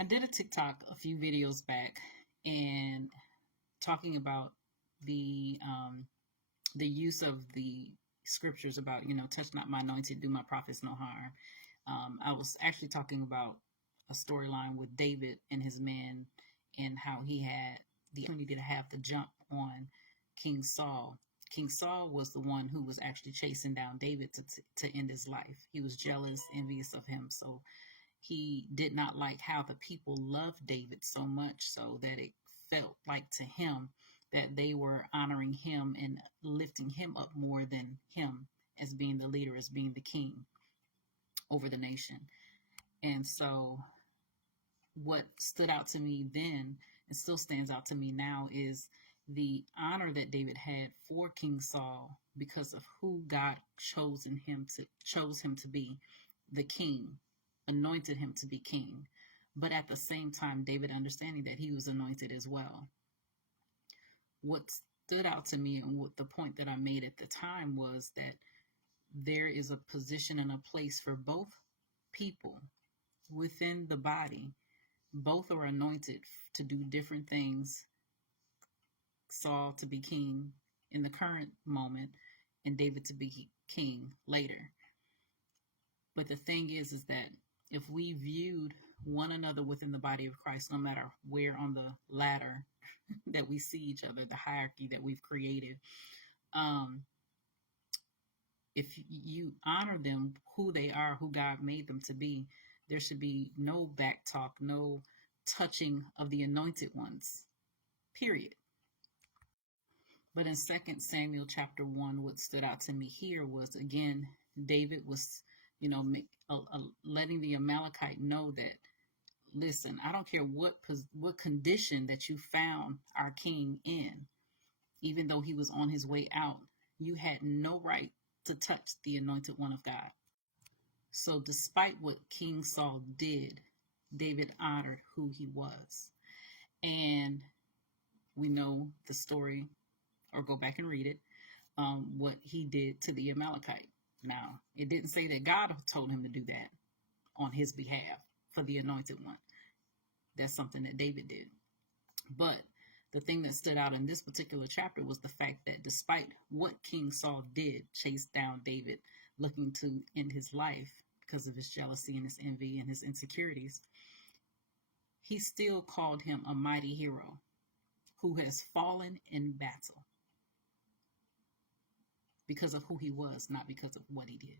I did a TikTok a few videos back and talking about the use of the scriptures about, touch not my anointed, do my prophets no harm. I was actually talking about a storyline with David and his men and how he had the opportunity to have the jump on King Saul. King Saul was the one who was actually chasing down David to end his life. He was jealous, envious of him. So he did not like how the people loved David so much so that it felt like to him that they were honoring him and lifting him up more than him as being the leader, as being the king over the nation. And so what stood out to me then and still stands out to me now is the honor that David had for King Saul because of who God chose him to be the king, anointed him to be king. But at the same time, David understanding that he was anointed as well. What stood out to me and what the point that I made at the time was that there is a position and a place for both people within the body. Both are anointed to do different things. Saul to be king in the current moment and David to be king later. But the thing is that if we viewed one another within the body of Christ, no matter where on the ladder that we see each other, the hierarchy that we've created, if you honor them, who they are, who God made them to be, there should be no back talk, no touching of the anointed ones, period. But in 2 Samuel chapter 1, what stood out to me here was, again, David was, letting the Amalekite know that, listen, I don't care what condition that you found our king in, even though he was on his way out, you had no right to touch the anointed one of God. So despite what King Saul did, David honored who he was. And we know the story, or go back and read it, what he did to the Amalekite. Now, it didn't say that God told him to do that on his behalf for the anointed one. That's something that David did. But the thing that stood out in this particular chapter was the fact that despite what King Saul did, chase down David, looking to end his life because of his jealousy and his envy and his insecurities, he still called him a mighty hero who has fallen in battle because of who he was, not because of what he did.